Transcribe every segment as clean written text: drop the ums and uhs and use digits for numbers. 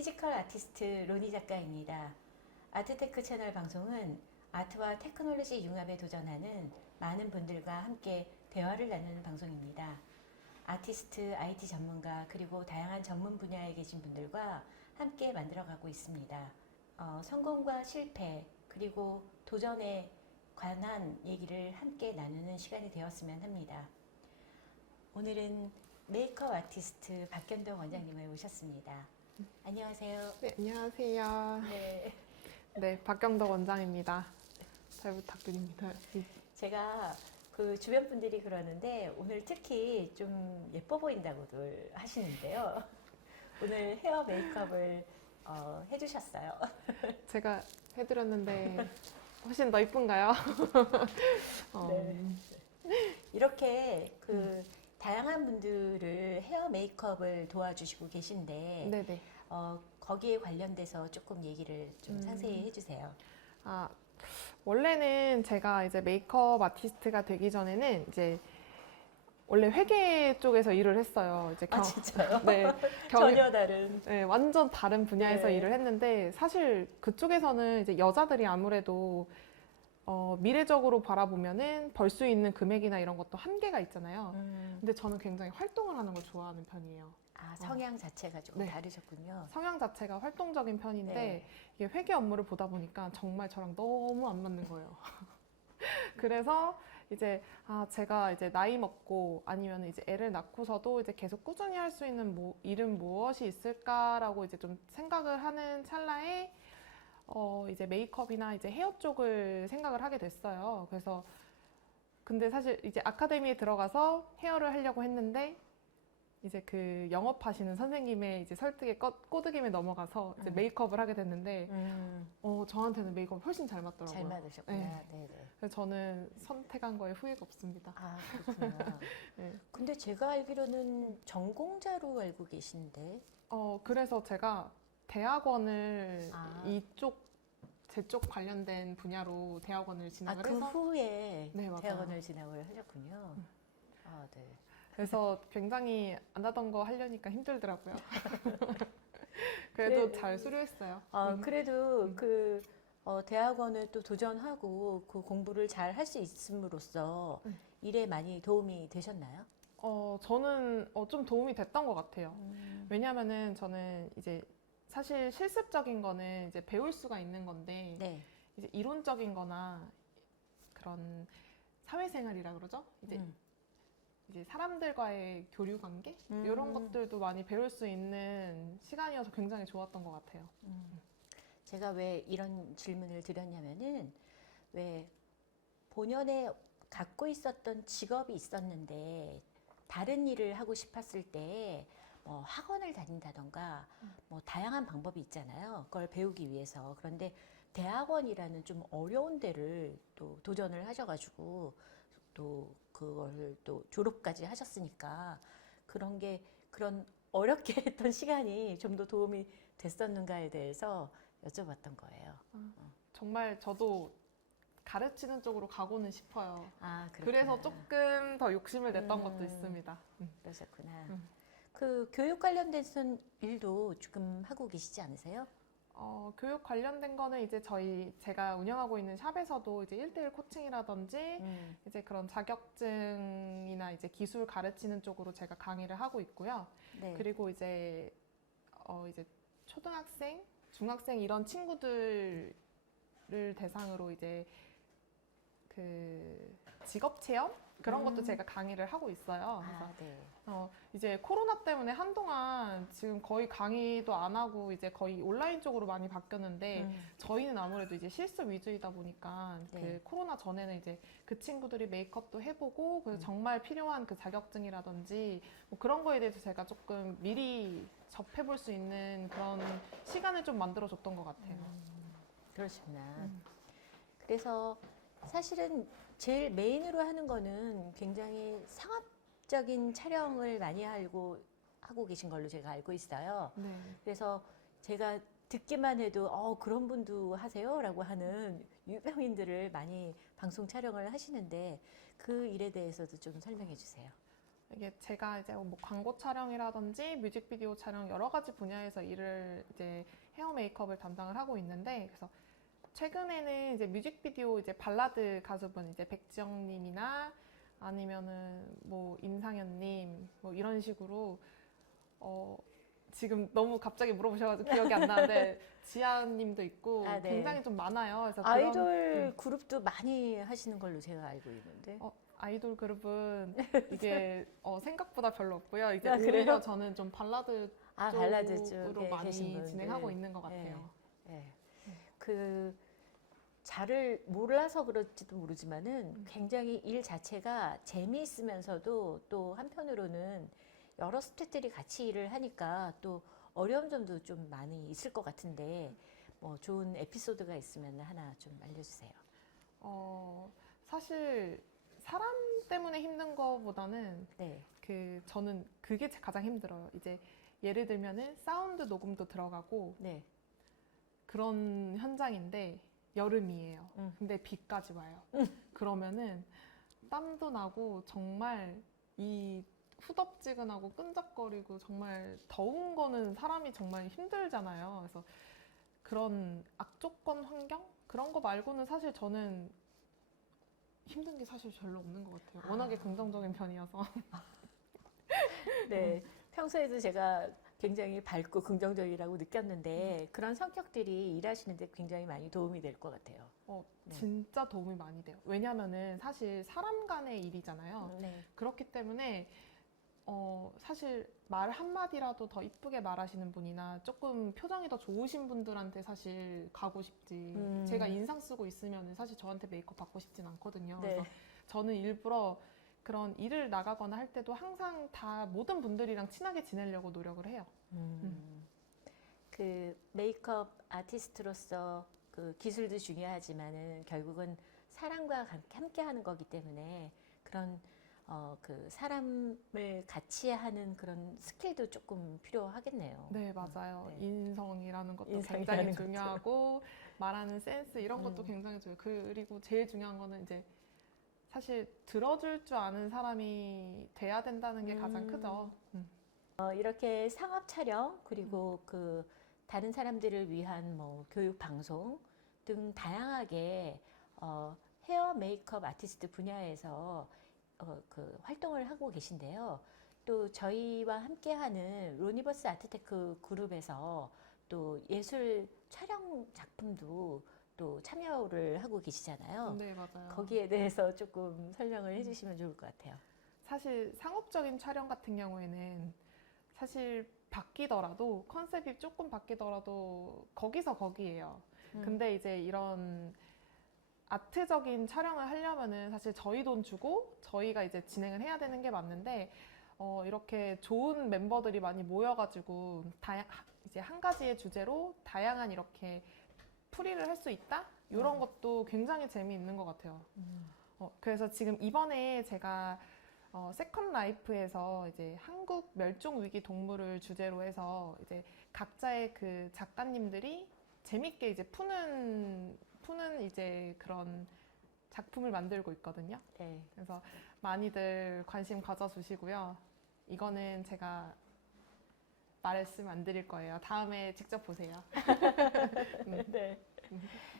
피지컬 아티스트 로니 작가입니다. 아트테크 채널 방송은 아트와 테크놀로지 융합에 도전하는 많은 분들과 함께 대화를 나누는 방송입니다. 아티스트, IT 전문가, 그리고 다양한 전문 분야에 계신 분들과 함께 만들어가고 있습니다. 성공과 실패, 그리고 도전에 관한 얘기를 함께 나누는 시간이 되었으면 합니다. 오늘은 메이크업 아티스트 박견동 원장님을 모셨습니다. 안녕하세요. 네, 안녕하세요. 네. 네, 박경덕 원장입니다. 잘 부탁드립니다. 제가 그 주변 분들이 그러는데 오늘 특히 좀 예뻐 보인다고들 하시는데요. 오늘 헤어 메이크업을 해주셨어요. 제가 해드렸는데 훨씬 더 이쁜가요? 네. 이렇게 그 다양한 분들을 헤어 메이크업을 도와주시고 계신데 네네. 거기에 관련돼서 조금 얘기를 좀 상세히 해주세요. 아, 원래는 제가 이제 메이크업 아티스트가 되기 전에는 이제 원래 회계 쪽에서 일을 했어요. 이제 진짜요? 네, 전혀 다른. 네, 완전 다른 분야에서 네. 일을 했는데 사실 그쪽에서는 이제 여자들이 아무래도 미래적으로 바라보면은 벌 수 있는 금액이나 이런 것도 한계가 있잖아요. 근데 저는 굉장히 활동을 하는 걸 좋아하는 편이에요. 성향 자체가 조금 네. 다르셨군요. 성향 자체가 활동적인 편인데 네. 이게 회계 업무를 보다 보니까 정말 저랑 너무 안 맞는 거예요. 그래서 이제 제가 이제 나이 먹고 아니면 이제 애를 낳고서도 이제 계속 꾸준히 할 수 있는 일은 무엇이 있을까라고 이제 좀 생각을 하는 찰나에 이제 메이크업이나 이제 헤어 쪽을 생각을 하게 됐어요. 그래서 근데 사실 이제 아카데미에 들어가서 헤어를 하려고 했는데 이제 그 영업하시는 선생님의 이제 설득에 꼬드김에 넘어가서 이제 메이크업을 하게 됐는데 저한테는 메이크업이 훨씬 잘 맞더라고요. 잘 맞으셨구나. 네. 네네. 그래서 저는 선택한 거에 후회가 없습니다. 그렇구나. 네. 근데 제가 알기로는 전공자로 알고 계신데. 그래서 제가 대학원을 제 쪽 관련된 분야로 대학원을 진학을 그 해서 후에 네, 맞아요. 대학원을 진학을 하셨군요. 네. 그래서 굉장히 안 하던 거 하려니까 힘들더라고요. 그래도 잘 수료했어요. 그래도 그 대학원을 또 도전하고 그 공부를 잘 할 수 있음으로써 일에 많이 도움이 되셨나요? 저는 좀 도움이 됐던 것 같아요. 왜냐면은 저는 이제 사실 실습적인 거는 이제 배울 수가 있는 건데 네. 이제 이론적인 거나 그런 사회생활이라 그러죠? 이제 사람들과의 교류 관계? 이런 것들도 많이 배울 수 있는 시간이어서 굉장히 좋았던 것 같아요. 제가 왜 이런 질문을 드렸냐면은 왜 본연에 갖고 있었던 직업이 있었는데 다른 일을 하고 싶었을 때 뭐 학원을 다닌다던가 뭐 다양한 방법이 있잖아요. 그걸 배우기 위해서. 그런데 대학원이라는 좀 어려운 데를 또 도전을 하셔가지고 또 그걸 또 졸업까지 하셨으니까 그런 어렵게 했던 시간이 좀 더 도움이 됐었는가에 대해서 여쭤봤던 거예요. 정말 저도 가르치는 쪽으로 가고는 싶어요. 그렇구나. 그래서 조금 더 욕심을 냈던 것도 있습니다. 그러셨구나. 그 교육 관련된 일도 지금 하고 계시지 않으세요? 교육 관련된 거는 이제 제가 운영하고 있는 샵에서도 이제 1대1 코칭이라든지 이제 그런 자격증이나 이제 기술 가르치는 쪽으로 제가 강의를 하고 있고요. 네. 그리고 이제 초등학생, 중학생 이런 친구들을 대상으로 이제 그 직업 체험 그런 것도 제가 강의를 하고 있어요. 그래서 네. 이제 코로나 때문에 한동안 지금 거의 강의도 안 하고 이제 거의 온라인 쪽으로 많이 바뀌었는데 저희는 아무래도 이제 실습 위주이다 보니까 네. 그 코로나 전에는 이제 그 친구들이 메이크업도 해보고 그래서 정말 필요한 그 자격증이라든지 뭐 그런 거에 대해서 제가 조금 미리 접해볼 수 있는 그런 시간을 좀 만들어줬던 것 같아요. 그러시구나. 그래서 사실은 제일 메인으로 하는 거는 굉장히 상업적인 촬영을 많이 하고 계신 걸로 제가 알고 있어요. 네. 그래서 제가 듣기만 해도 그런 분도 하세요? 라고 하는 유명인들을 많이 방송 촬영을 하시는데 그 일에 대해서도 좀 설명해 주세요. 이게 제가 이제 뭐 광고 촬영이라든지 뮤직비디오 촬영 여러 가지 분야에서 일을 이제 헤어 메이크업을 담당을 하고 있는데, 그래서 최근에는 이제 뮤직비디오 이제 발라드 가수분 이제 백지영님이나 아니면은 뭐 임상현님 뭐 이런 식으로 지금 너무 갑자기 물어보셔가지고 기억이 안 나는데 지아님도 있고 아, 네. 굉장히 좀 많아요. 그래서 아이돌 그룹도 많이 하시는 걸로 제가 알고 있는데. 아이돌 그룹은 이게 생각보다 별로 없고요. 이제 아, 그래요? 오히려 저는 좀 발라드 아, 발라드 쪽으로 쪽에 많이 계신 분들. 진행하고 있는 것 같아요. 예. 그 잘을 몰라서 그럴지도 모르지만은 굉장히 일 자체가 재미있으면서도 또 한편으로는 여러 스태프들이 같이 일을 하니까 또 어려운 점도 좀 많이 있을 것 같은데 뭐 좋은 에피소드가 있으면 하나 좀 알려주세요. 사실 사람 때문에 힘든 거보다는 네. 저는 그게 가장 힘들어요. 이제 예를 들면은 사운드 녹음도 들어가고 네. 그런 현장인데 여름이에요. 근데 비까지 와요. 그러면은 땀도 나고 정말 이 후덥지근하고 끈적거리고 정말 더운 거는 사람이 정말 힘들잖아요. 그래서 그런 악조건 환경? 그런 거 말고는 사실 저는 힘든 게 사실 별로 없는 것 같아요. 워낙에 긍정적인 편이어서. 네. 평소에도 제가 굉장히 밝고 긍정적이라고 느꼈는데 그런 성격들이 일하시는데 굉장히 많이 도움이 될 것 같아요. 네. 진짜 도움이 많이 돼요. 왜냐면은 사실 사람 간의 일이잖아요. 네. 그렇기 때문에 사실 말 한마디라도 더 이쁘게 말하시는 분이나 조금 표정이 더 좋으신 분들한테 사실 가고 싶지. 제가 인상 쓰고 있으면 사실 저한테 메이크업 받고 싶진 않거든요. 네. 그래서 저는 일부러 그런 일을 나가거나 할 때도 항상 다 모든 분들이랑 친하게 지내려고 노력을 해요. 그 메이크업 아티스트로서 그 기술도 중요하지만은 결국은 사람과 함께 하는 거기 때문에 그런 그 사람을 같이 하는 그런 스킬도 조금 필요하겠네요. 네, 맞아요. 네. 인성이라는 것도 인성이라는 굉장히 것도. 중요하고 말하는 센스 이런 것도 굉장히 중요해요. 그리고 제일 중요한 거는 이제 사실 들어줄 줄 아는 사람이 돼야 된다는 게 가장 크죠. 이렇게 상업 촬영 그리고 그 다른 사람들을 위한 뭐 교육 방송 등 다양하게 헤어 메이크업 아티스트 분야에서 그 활동을 하고 계신데요. 또 저희와 함께하는 로니버스 아트테크 그룹에서 또 예술 촬영 작품도 또 참여를 하고 계시잖아요. 네, 맞아요. 거기에 대해서 조금 설명을 해주시면 좋을 것 같아요. 사실 상업적인 촬영 같은 경우에는 사실 바뀌더라도 컨셉이 조금 바뀌더라도 거기서 거기예요. 근데 이제 이런 아트적인 촬영을 하려면은 사실 저희 돈 주고 저희가 이제 진행을 해야 되는 게 맞는데 이렇게 좋은 멤버들이 많이 모여가지고 이제 한 가지의 주제로 다양한 이렇게 풀이를 할 수 있다? 이런 것도 굉장히 재미있는 것 같아요. 그래서 지금 이번에 제가 세컨 라이프에서 이제 한국 멸종 위기 동물을 주제로 해서 이제 각자의 그 작가님들이 재밌게 이제 푸는 이제 그런 작품을 만들고 있거든요. 네. 그래서 많이들 관심 가져주시고요. 이거는 제가 말씀 안 드릴 거예요. 다음에 직접 보세요. 네.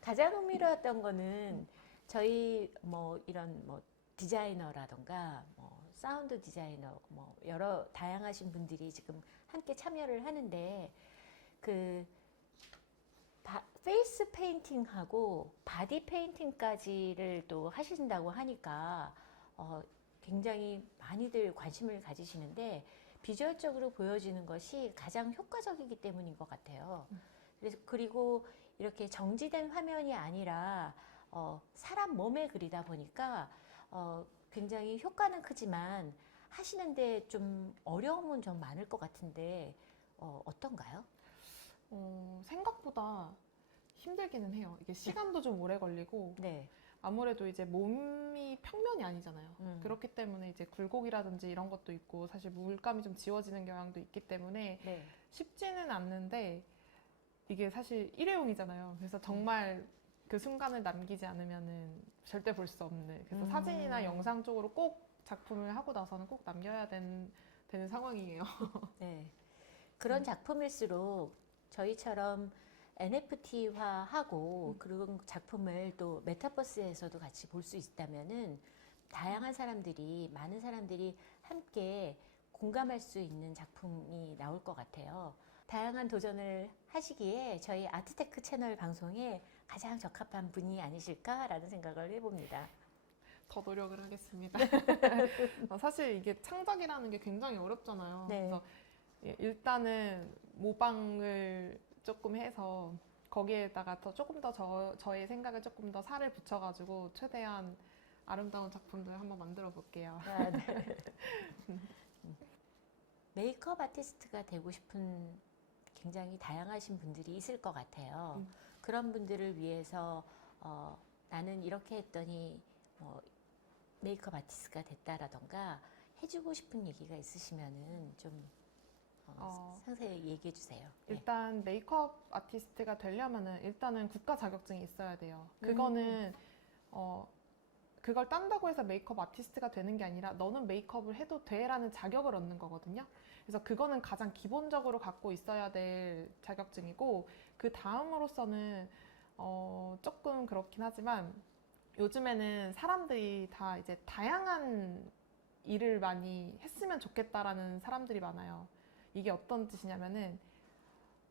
가장 흥미로웠던 거는 저희 뭐 이런 뭐 디자이너라던가 뭐 사운드 디자이너 뭐 여러 다양하신 분들이 지금 함께 참여를 하는데 그 페이스 페인팅하고 바디 페인팅까지를 또 하신다고 하니까 굉장히 많이들 관심을 가지시는데 비주얼적으로 보여지는 것이 가장 효과적이기 때문인 것 같아요. 그리고 이렇게 정지된 화면이 아니라 사람 몸에 그리다 보니까 굉장히 효과는 크지만 하시는데 좀 어려움은 좀 많을 것 같은데 어떤가요? 생각보다 힘들기는 해요. 이게 시간도 좀 오래 걸리고 네. 아무래도 이제 몸이 평면이 아니잖아요. 그렇기 때문에 이제 굴곡이라든지 이런 것도 있고 사실 물감이 좀 지워지는 경향도 있기 때문에 쉽지는 않는데 이게 사실 일회용이잖아요. 그래서 정말 그 순간을 남기지 않으면은 절대 볼 수 없는. 그래서 음. 사진이나 영상 쪽으로 꼭 작품을 하고 나서는 꼭 남겨야 되는 상황이에요. 네. 그런 작품일수록 저희처럼 NFT화하고 그런 작품을 또 메타버스에서도 같이 볼 수 있다면은 다양한 사람들이, 많은 사람들이 함께 공감할 수 있는 작품이 나올 것 같아요. 다양한 도전을 하시기에 저희 아트테크 채널 방송에 가장 적합한 분이 아니실까라는 생각을 해봅니다. 더 노력을 하겠습니다. 사실 이게 창작이라는 게 굉장히 어렵잖아요. 네. 그래서 일단은 모방을 조금 해서 거기에다가 조금 더 저의 생각을 조금 더 살을 붙여가지고 최대한 아름다운 작품들 한번 만들어 볼게요. 아, 네. 메이크업 아티스트가 되고 싶은 굉장히 다양하신 분들이 있을 것 같아요. 그런 분들을 위해서 나는 이렇게 했더니 메이크업 아티스트가 됐다라던가 해주고 싶은 얘기가 있으시면은 좀 상세히 얘기해 주세요. 네. 일단 메이크업 아티스트가 되려면은 일단은 국가 자격증이 있어야 돼요. 그거는 그걸 딴다고 해서 메이크업 아티스트가 되는 게 아니라 너는 메이크업을 해도 돼라는 자격을 얻는 거거든요. 그래서 그거는 가장 기본적으로 갖고 있어야 될 자격증이고, 그 다음으로서는 조금 그렇긴 하지만 요즘에는 사람들이 다 이제 다양한 일을 많이 했으면 좋겠다라는 사람들이 많아요. 이게 어떤 뜻이냐면은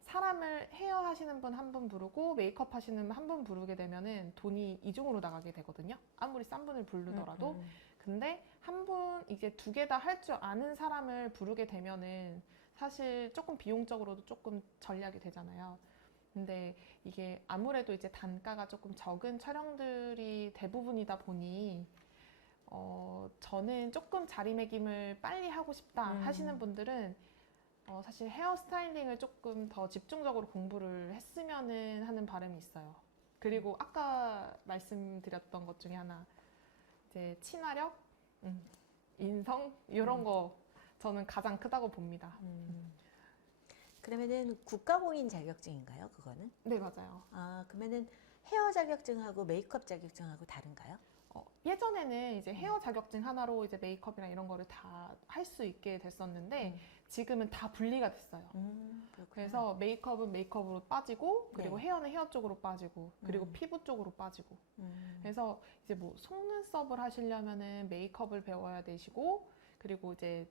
사람을 헤어 하시는 분 한 분 부르고 메이크업 하시는 분 한 분 부르게 되면은 돈이 이중으로 나가게 되거든요. 아무리 싼 분을 부르더라도. 근데 한 분, 이제 두 개 다 할 줄 아는 사람을 부르게 되면은 사실 조금 비용적으로도 조금 전략이 되잖아요. 근데 이게 아무래도 이제 단가가 조금 적은 촬영들이 대부분이다 보니 저는 조금 자리매김을 빨리 하고 싶다 하시는 분들은 사실 헤어 스타일링을 조금 더 집중적으로 공부를 했으면은 하는 바람이 있어요. 그리고 아까 말씀드렸던 것 중에 하나, 이제 친화력, 인성 이런 거 저는 가장 크다고 봅니다. 그러면은 국가공인 자격증인가요? 그거는? 네, 맞아요. 아, 그러면은 헤어 자격증하고 메이크업 자격증하고 다른가요? 예전에는 이제 헤어 자격증 하나로 이제 메이크업이나 이런 거를 다 할 수 있게 됐었는데 지금은 다 분리가 됐어요. 그렇구나. 그래서 메이크업은 메이크업으로 빠지고, 그리고 네. 헤어는 헤어 쪽으로 빠지고, 그리고 피부 쪽으로 빠지고. 그래서 이제 뭐 속눈썹을 하시려면은 메이크업을 배워야 되시고, 그리고 이제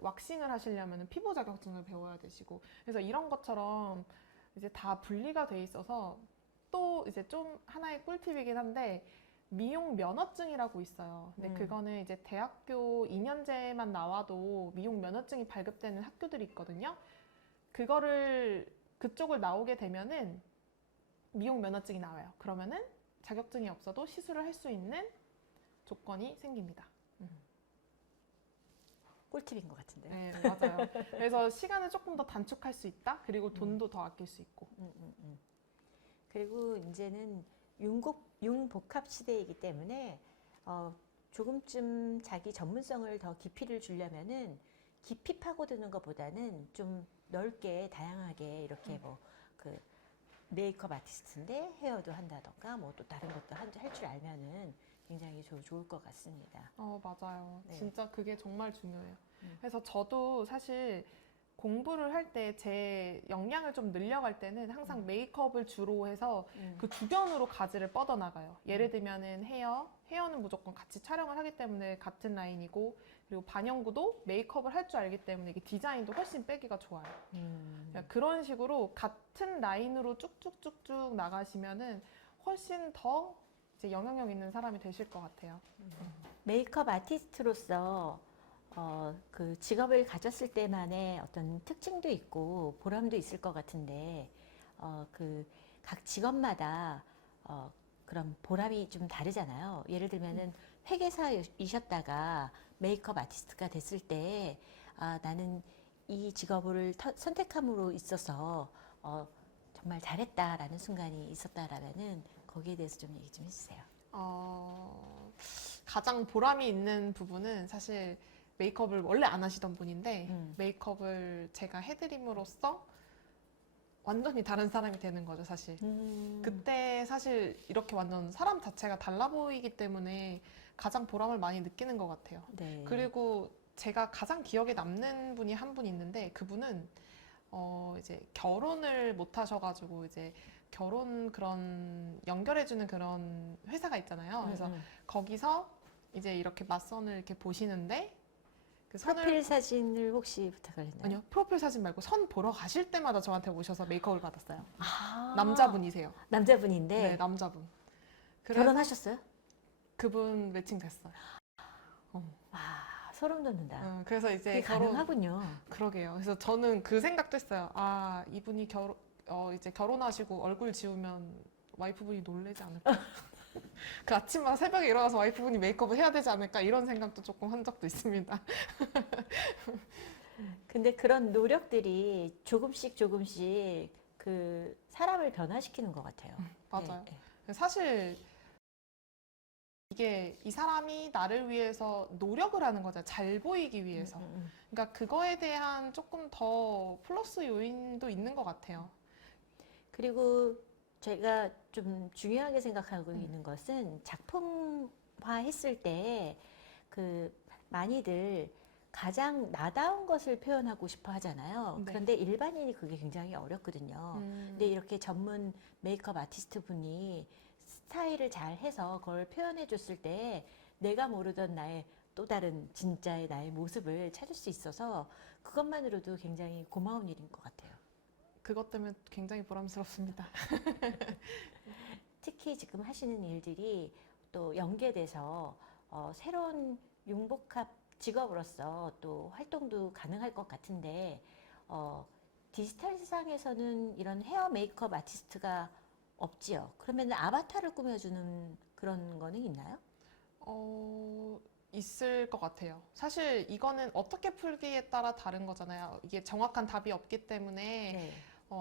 왁싱을 하시려면은 피부 자격증을 배워야 되시고. 그래서 이런 것처럼 이제 다 분리가 돼 있어서, 또 이제 좀 하나의 꿀팁이긴 한데 미용 면허증이라고 있어요. 근데 그거는 이제 대학교 2년제만 나와도 미용 면허증이 발급되는 학교들이 있거든요. 그쪽을 나오게 되면은 미용 면허증이 나와요. 그러면은 자격증이 없어도 시술을 할 수 있는 조건이 생깁니다. 꿀팁인 것 같은데요. 네, 맞아요. 그래서 시간을 조금 더 단축할 수 있다. 그리고 돈도 더 아낄 수 있고. 그리고 이제는 융복합 시대이기 때문에 조금쯤 자기 전문성을 더 깊이를 주려면은 깊이 파고드는 것보다는 좀 넓게 다양하게 이렇게 뭐 그 메이크업 아티스트인데 헤어도 한다던가 뭐 또 다른 것도 할 줄 알면은 굉장히 좋을 것 같습니다. 맞아요. 네. 진짜 그게 정말 중요해요. 그래서 저도 사실 공부를 할 때 제 역량을 좀 늘려갈 때는 항상 메이크업을 주로 해서 그 주변으로 가지를 뻗어나가요. 예를 들면은 헤어는 무조건 같이 촬영을 하기 때문에 같은 라인이고, 그리고 반영구도 메이크업을 할 줄 알기 때문에 이게 디자인도 훨씬 빼기가 좋아요. 그런 식으로 같은 라인으로 쭉쭉쭉쭉 나가시면은 훨씬 더 이제 영향력 있는 사람이 되실 것 같아요. 메이크업 아티스트로서 그 직업을 가졌을 때만의 어떤 특징도 있고 보람도 있을 것 같은데 그 각 직업마다 그런 보람이 좀 다르잖아요. 예를 들면은 회계사이셨다가 메이크업 아티스트가 됐을 때 나는 이 직업을 선택함으로 있어서 정말 잘했다라는 순간이 있었다라면은 거기에 대해서 좀 얘기 좀 해주세요. 가장 보람이 있는 부분은 사실 메이크업을 원래 안 하시던 분인데 메이크업을 제가 해드림으로써 완전히 다른 사람이 되는 거죠, 사실. 음. 그때 사실 이렇게 완전 사람 자체가 달라 보이기 때문에 가장 보람을 많이 느끼는 것 같아요. 네. 그리고 제가 가장 기억에 남는 분이 한 분 있는데 그분은 이제 결혼을 못 하셔가지고 이제 결혼 그런 연결해주는 그런 회사가 있잖아요. 그래서 거기서 이제 이렇게 맞선을 이렇게 보시는데 그 선을 프로필 사진을 혹시 부탁을 했나요? 아니요, 프로필 사진 말고 선 보러 가실 때마다 저한테 오셔서 메이크업을 받았어요. 아, 남자분이세요. 남자분인데 네, 남자분. 그래서 결혼하셨어요? 그분 매칭 됐어요. 아, 소름 돋는다. 그래서 그게 이제 가능하군요. 그러게요. 그래서 저는 그 생각도 했어요. 아, 이분이 이제 결혼하시고 얼굴 지우면 와이프분이 놀라지 않을까? 그 아침마다 새벽에 일어나서 와이프분이 메이크업을 해야 되지 않을까? 이런 생각도 조금 한 적도 있습니다. 근데 그런 노력들이 조금씩 그 사람을 변화시키는 것 같아요. 맞아요. 네. 사실 이게 이 사람이 나를 위해서 노력을 하는 거잖아요. 잘 보이기 위해서. 그러니까 그거에 대한 조금 더 플러스 요인도 있는 것 같아요. 그리고 제가 좀 중요하게 생각하고 있는 것은 작품화 했을 때 그 많이들 가장 나다운 것을 표현하고 싶어 하잖아요. 네. 그런데 일반인이 그게 굉장히 어렵거든요. 근데 이렇게 전문 메이크업 아티스트 분이 스타일을 잘 해서 그걸 표현해 줬을 때 내가 모르던 나의 또 다른 진짜의 나의 모습을 찾을 수 있어서 그것만으로도 굉장히 고마운 일인 것 같아요. 그것 때문에 굉장히 보람스럽습니다. 특히 지금 하시는 일들이 또 연계돼서 새로운 융복합 직업으로서 또 활동도 가능할 것 같은데 디지털 세상에서는 이런 헤어 메이크업 아티스트가 없지요. 그러면 아바타를 꾸며주는 그런 거는 있나요? 있을 것 같아요. 사실 이거는 어떻게 풀기에 따라 다른 거잖아요. 이게 정확한 답이 없기 때문에 네.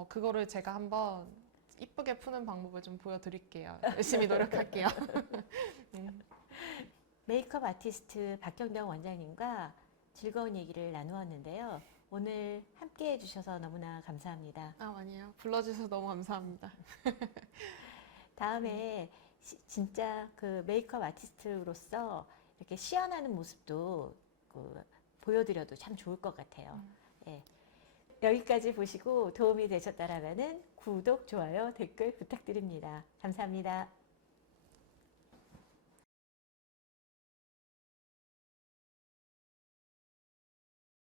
그거를 제가 한번 이쁘게 푸는 방법을 좀 보여드릴게요. 열심히 노력할게요. 메이크업 아티스트 박경경 원장님과 즐거운 얘기를 나누었는데요. 오늘 함께 해주셔서 너무나 감사합니다. 아니에요. 불러주셔서 너무 감사합니다. 다음에 진짜 그 메이크업 아티스트로서 이렇게 시연하는 모습도 보여드려도 참 좋을 것 같아요. 예. 여기까지 보시고 도움이 되셨다라면 구독, 좋아요, 댓글 부탁드립니다. 감사합니다.